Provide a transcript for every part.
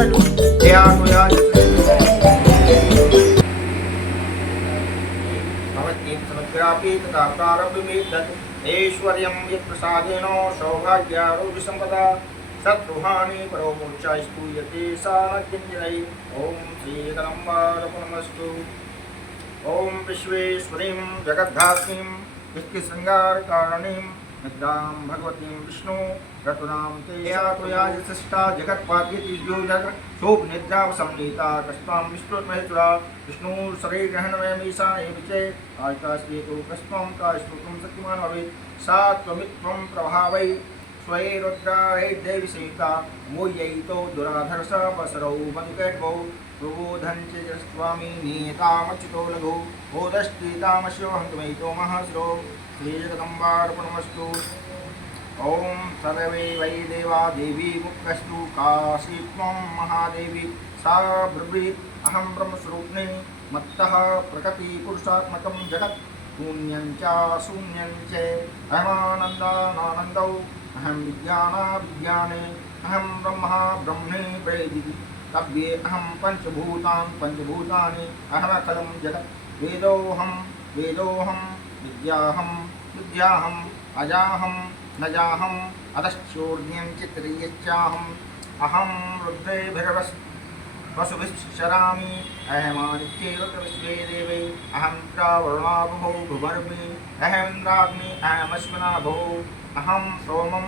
बोलूं। समग्रापि तथा प्रारब्धमेतत् ऐश्वर्यं यत्प्रसादेन सौभाग्यारोग्यसम्पदा शत्रुहानि परो मूर्छा स्तूयते सा न किञ्जनैः। ॐ श्रीजगदम्बार्पणमस्तु। ॐ विश्वेश्वरीं जगद्धात्रीं विष्णुशृङ्गारकारणीं निद्रां भगवतीं विष्णु रतुनां तेया त्वया यशिष्टा जगत्पाद्यति जो जगत् शोभनिद्रावसंनीता कस्त्वां विष्णुर्महेश्वरा विष्णुशरीरग्रहणमयमीशाने विचे आयताश्रीतो कस्त्वं काश्रुतं शक्तिमान् भवेत् सा त्वमित्वं प्रभावै स्वये रुद्रारैर्देवी संयुक्ता मूल्यैतो दुराधर्ष वसरौ मधुकैर्वौ प्रबोधं च स्वामी नीतामच्युतो लघु बोधश्चेतामस्योऽहं त्वमयितो महासुरो श्रीजगदम्बार्पणमस्तु। ॐ सर्वे वै देवा देवी मुक्तस्तु काशी त्वं महादेवी सा ब्रवीत् अहं ब्रह्मस्वरूपिणी मत्तः प्रकृतिपुरुषात्मकं जगत् शून्यं च शून्यं च अहमानन्दानानन्दौ अहं विज्ञानाविज्ञाने अहं ब्रह्मा ब्रह्मणे वेदिति तव्ये अहं पंचभूतानि अहमखिलं जगत् वेदोऽहं विद्याहं अजाहं न जाहं अधश्चोर्ध्यं चित्रियच्चाहम् अहं रुद्रेभिर्वसुभिश्चरामि अहमादित्ये रुद्रविश्वे देवे अहं वरुणाभो भुवर्मि अहमिन्द्राग्नि अहमश्विनाभो अहं सोमं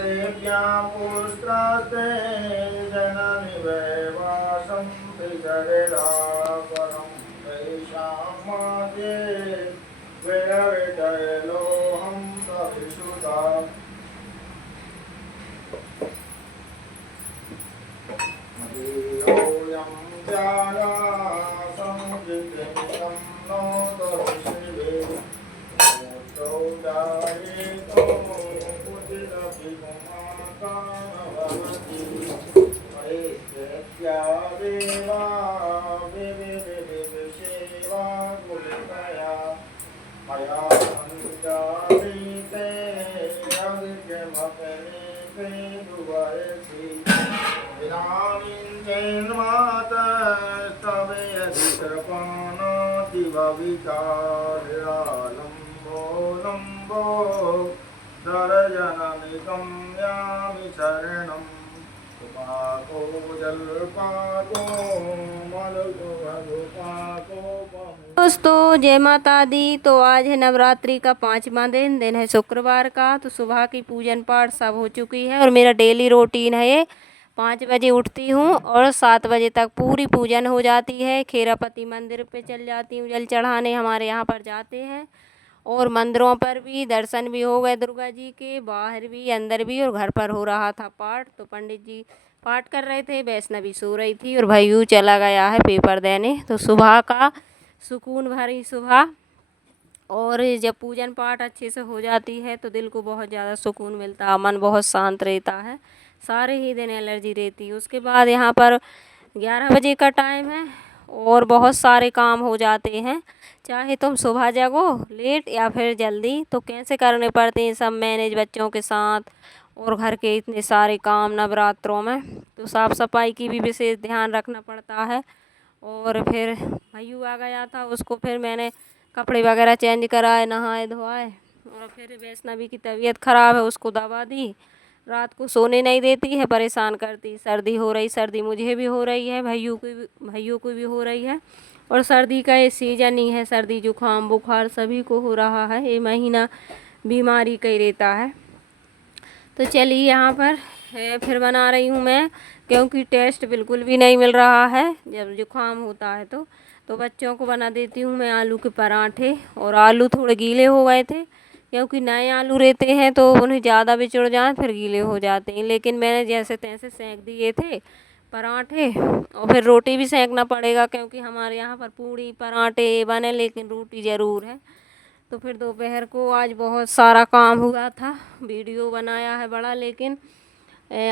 देव्या पुत्रास्ते जननि वैवासं त्रिशरीरापरं तेषां मध्ये विरवितैलोहं सविशुदा मदीयोऽयं ध्याया संजितं नोतो शिवे मोक्षो दायितो लम्बो दरजननिकं यामि शरणं उपाको जलपाको मलुको भगुपाको। दोस्तों जय माता दी। तो आज है नवरात्रि का 5वां दिन है शुक्रवार का। तो सुबह की पूजन पाठ सब हो चुकी है और मेरा डेली रूटीन है ये 5 बजे उठती हूँ और 7 बजे तक पूरी पूजन हो जाती है। खेरापति मंदिर पे चल जाती हूँ जल चढ़ाने, हमारे यहाँ पर जाते हैं। और मंदिरों पर भी दर्शन भी हो गए दुर्गा जी के, बाहर भी अंदर भी, और घर पर हो रहा था पाठ। तो पंडित जी पाठ कर रहे थे, वैष्णवी सो रही थी और भैयू चला गया है पेपर देने। तो सुबह का सुकून भरी सुबह, और जब पूजन पाठ अच्छे से हो जाती है तो दिल को बहुत ज़्यादा सुकून मिलता है, मन बहुत शांत रहता है। सारे ही दिन एलर्जी रहती है। उसके बाद यहाँ पर 11 बजे का टाइम है और बहुत सारे काम हो जाते हैं, चाहे तुम सुबह जगो लेट या फिर जल्दी, तो कैसे करने पड़ते हैं सब मैनेज बच्चों के साथ, और घर के इतने सारे काम नवरात्रों में, तो साफ़ सफाई की भी विशेष ध्यान रखना पड़ता है। और फिर भैयू आ गया था, उसको फिर मैंने कपड़े वगैरह चेंज कराए, नहाए धोआए, और फिर वैष्णवी की तबीयत ख़राब है, उसको दवा दी। रात को सोने नहीं देती है, परेशान करती, सर्दी हो रही, सर्दी मुझे भी हो रही है, भैयू को भी हो रही है, और सर्दी का ये सीजन ही है, सर्दी जुकाम बुखार सभी को हो रहा है, ये महीना बीमारी का ही रहता है। तो चलिए यहाँ पर फिर बना रही हूँ मैं, क्योंकि टेस्ट बिल्कुल भी नहीं मिल रहा है जब जुकाम होता है तो बच्चों को बना देती हूँ मैं आलू के पराठे। और आलू थोड़े गीले हो गए थे, क्योंकि नए आलू रहते हैं तो उन्हें ज़्यादा बिचड़ जाए फिर गीले हो जाते हैं, लेकिन मैंने जैसे तैसे सेंक दिए थे पराठे। और फिर रोटी भी सेंकना पड़ेगा, क्योंकि हमारे यहाँ पर पूड़ी पराठे बने लेकिन रोटी ज़रूर है। तो फिर दोपहर को आज बहुत सारा काम हुआ था, वीडियो बनाया है बड़ा, लेकिन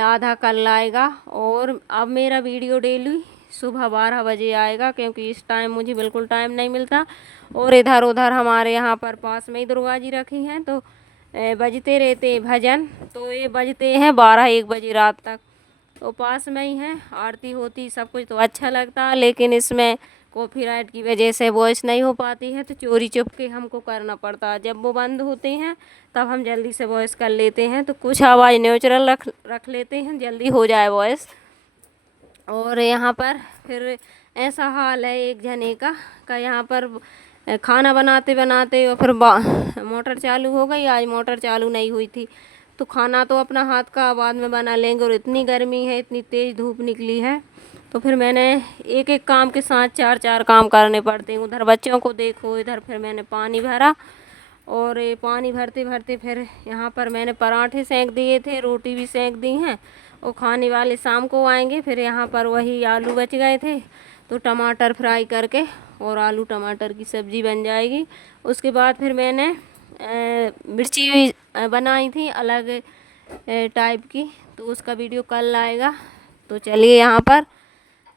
आधा कल आएगा। और अब मेरा वीडियो डेली सुबह 12 बजे आएगा, क्योंकि इस टाइम मुझे बिल्कुल टाइम नहीं मिलता। और इधर उधर हमारे यहाँ पर पास में ही दुर्गा जी रखी हैं, तो बजते रहते हैं भजन, तो ये बजते हैं 12-1 बजे रात तक, तो पास में ही है, आरती होती सब कुछ तो अच्छा लगता, लेकिन इसमें कॉपीराइट की वजह से वॉइस नहीं हो पाती है, तो चोरी चुप के हमको करना पड़ता है। जब वो बंद होते हैं तब हम जल्दी से वॉइस कर लेते हैं, तो कुछ आवाज़ नेचुरल रख लेते हैं, जल्दी हो जाए वॉइस। और यहाँ पर फिर ऐसा हाल है एक जने का यहाँ पर खाना बनाते बनाते और फिर मोटर चालू हो गई, आज मोटर चालू नहीं हुई थी, तो खाना तो अपना हाथ का बाद में बना लेंगे, और इतनी गर्मी है, इतनी तेज़ धूप निकली है, तो फिर मैंने एक एक काम के साथ 4-4 काम करने पड़ते हैं। उधर बच्चों को देखो, इधर फिर मैंने पानी भरा, और ये पानी भरते भरते फिर यहाँ पर मैंने पराठे सेंक दिए थे, रोटी भी सेंक दी हैं, और खाने वाले शाम को आएंगे। फिर यहाँ पर वही आलू बच गए थे, तो टमाटर फ्राई करके और आलू टमाटर की सब्ज़ी बन जाएगी। उसके बाद फिर मैंने मिर्ची भी बनाई थी अलग टाइप की, तो उसका वीडियो कल आएगा। तो चलिए यहाँ पर,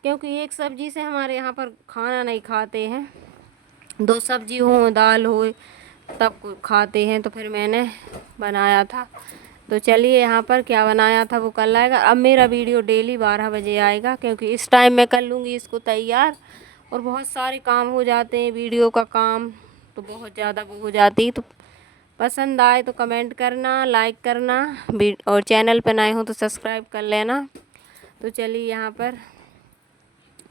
क्योंकि एक सब्ज़ी से हमारे यहाँ पर खाना नहीं खाते हैं, 2 सब्ज़ी हो दाल हो तब खाते हैं, तो फिर मैंने बनाया था। तो चलिए यहाँ पर क्या बनाया था वो कल आएगा। अब मेरा वीडियो डेली 12 बजे आएगा, क्योंकि इस टाइम मैं कर लूँगी इसको तैयार, और बहुत सारे काम हो जाते हैं, वीडियो का काम तो बहुत ज़्यादा वो हो जाती। तो पसंद आए तो कमेंट करना, लाइक करना, और चैनल पर नए हो तो सब्सक्राइब कर लेना। तो चलिए यहाँ पर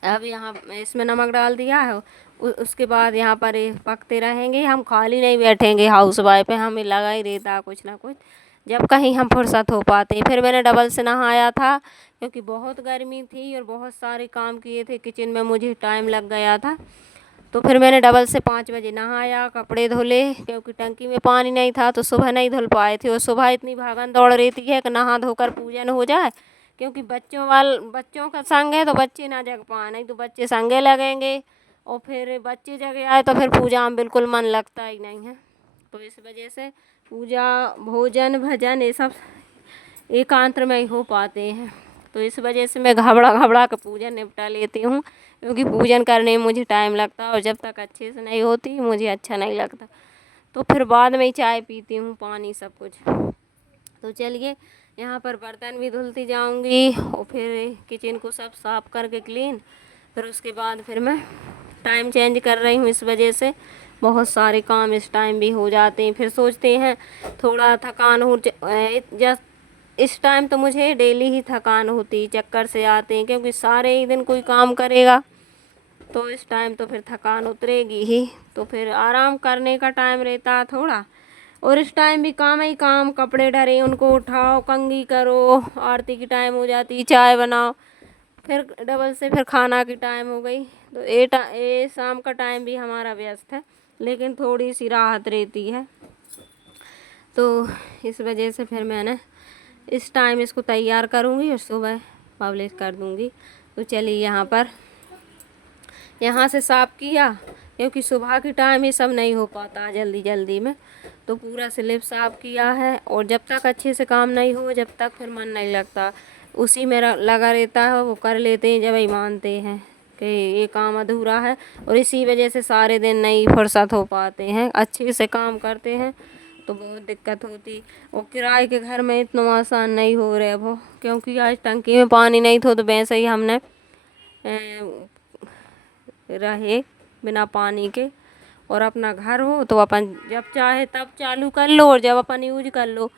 अब यहाँ इसमें नमक डाल दिया है, उसके बाद यहाँ पर ये पकते रहेंगे, हम खाली नहीं बैठेंगे, हाउस वाइफ है, हमें लगा ही रहता कुछ ना कुछ, जब कहीं हम फुर्सत हो पाते हैं। फिर मैंने डबल से नहाया था, क्योंकि बहुत गर्मी थी और बहुत सारे काम किए थे किचन में, मुझे टाइम लग गया था। तो फिर मैंने डबल से 5 बजे नहाया, कपड़े धुले, क्योंकि टंकी में पानी नहीं था, तो सुबह नहीं धुल पाए थे, और सुबह इतनी भागन दौड़ रहती है कि नहा धोकर पूजन हो जाए, क्योंकि बच्चों का संग है, तो बच्चे ना जग पाए, नहीं तो बच्चे संगे लगेंगे, और फिर बच्चे जगे आए तो फिर पूजा में बिल्कुल मन लगता ही नहीं है। तो इस वजह से पूजा भोजन भजन ये सब एकांत में ही हो पाते हैं, तो इस वजह से मैं घबरा घबरा कर पूजन निपटा लेती हूँ, क्योंकि पूजन करने में मुझे टाइम लगता है, और जब तक अच्छे से नहीं होती मुझे अच्छा नहीं लगता, तो फिर बाद में ही चाय पीती हूँ, पानी सब कुछ। तो चलिए यहाँ पर बर्तन भी धुलती जाऊँगी, और फिर किचन को सब साफ़ करके क्लीन, फिर उसके बाद फिर मैं टाइम चेंज कर रही हूँ, इस वजह से बहुत सारे काम इस टाइम भी हो जाते हैं। फिर सोचते हैं थोड़ा थकान हो, जस्ट इस टाइम तो मुझे डेली ही थकान होती, चक्कर से आते हैं, क्योंकि सारे ही दिन कोई काम करेगा, तो इस टाइम तो फिर थकान उतरेगी ही, तो फिर आराम करने का टाइम रहता है थोड़ा, और इस टाइम भी काम ही काम, कपड़े डरे उनको उठाओ, कंघी करो, आरती की टाइम हो जाती, चाय बनाओ, फिर डबल से फिर खाना की टाइम हो गई, तो ये शाम का टाइम भी हमारा व्यस्त है, लेकिन थोड़ी सी राहत रहती है। तो इस वजह से फिर मैंने इस टाइम इसको तैयार करूँगी और सुबह पब्लिश कर दूँगी। तो चलिए यहाँ पर यहाँ से साफ़ किया, क्योंकि सुबह की टाइम ये सब नहीं हो पाता जल्दी जल्दी में, तो पूरा स्लैब साफ़ किया है, और जब तक अच्छे से काम नहीं हो जब तक फिर मन नहीं लगता, उसी में लगा रहता है, वो कर लेते हैं जब ही मानते हैं, कि ये काम अधूरा है, और इसी वजह से सारे दिन नहीं फुर्सत हो पाते हैं, अच्छे से काम करते हैं तो बहुत दिक्कत होती। और किराए के घर में इतना आसान नहीं हो रहे वो, क्योंकि आज टंकी में पानी नहीं था तो वैसे ही हमने रहे बिना पानी के। और अपना घर हो तो अपन जब चाहे तब चालू कर लो और जब अपन यूज कर लो।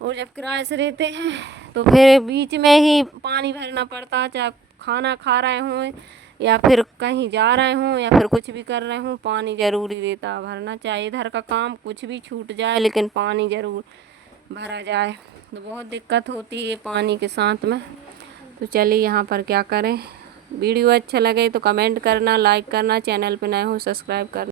और जब किराए से रहते हैं तो फिर बीच में ही पानी भरना पड़ता, चाहे खाना खा रहे हों या फिर कहीं जा रहे हों या फिर कुछ भी कर रहे हों, पानी ज़रूरी रहता भरना। चाहे इधर का काम कुछ भी छूट जाए लेकिन पानी ज़रूर भरा जाए, तो बहुत दिक्कत होती है पानी के साथ में। तो चलिए यहाँ पर क्या करें। वीडियो अच्छा लगे तो कमेंट करना, लाइक करना, चैनल पे नए हो सब्सक्राइब करना।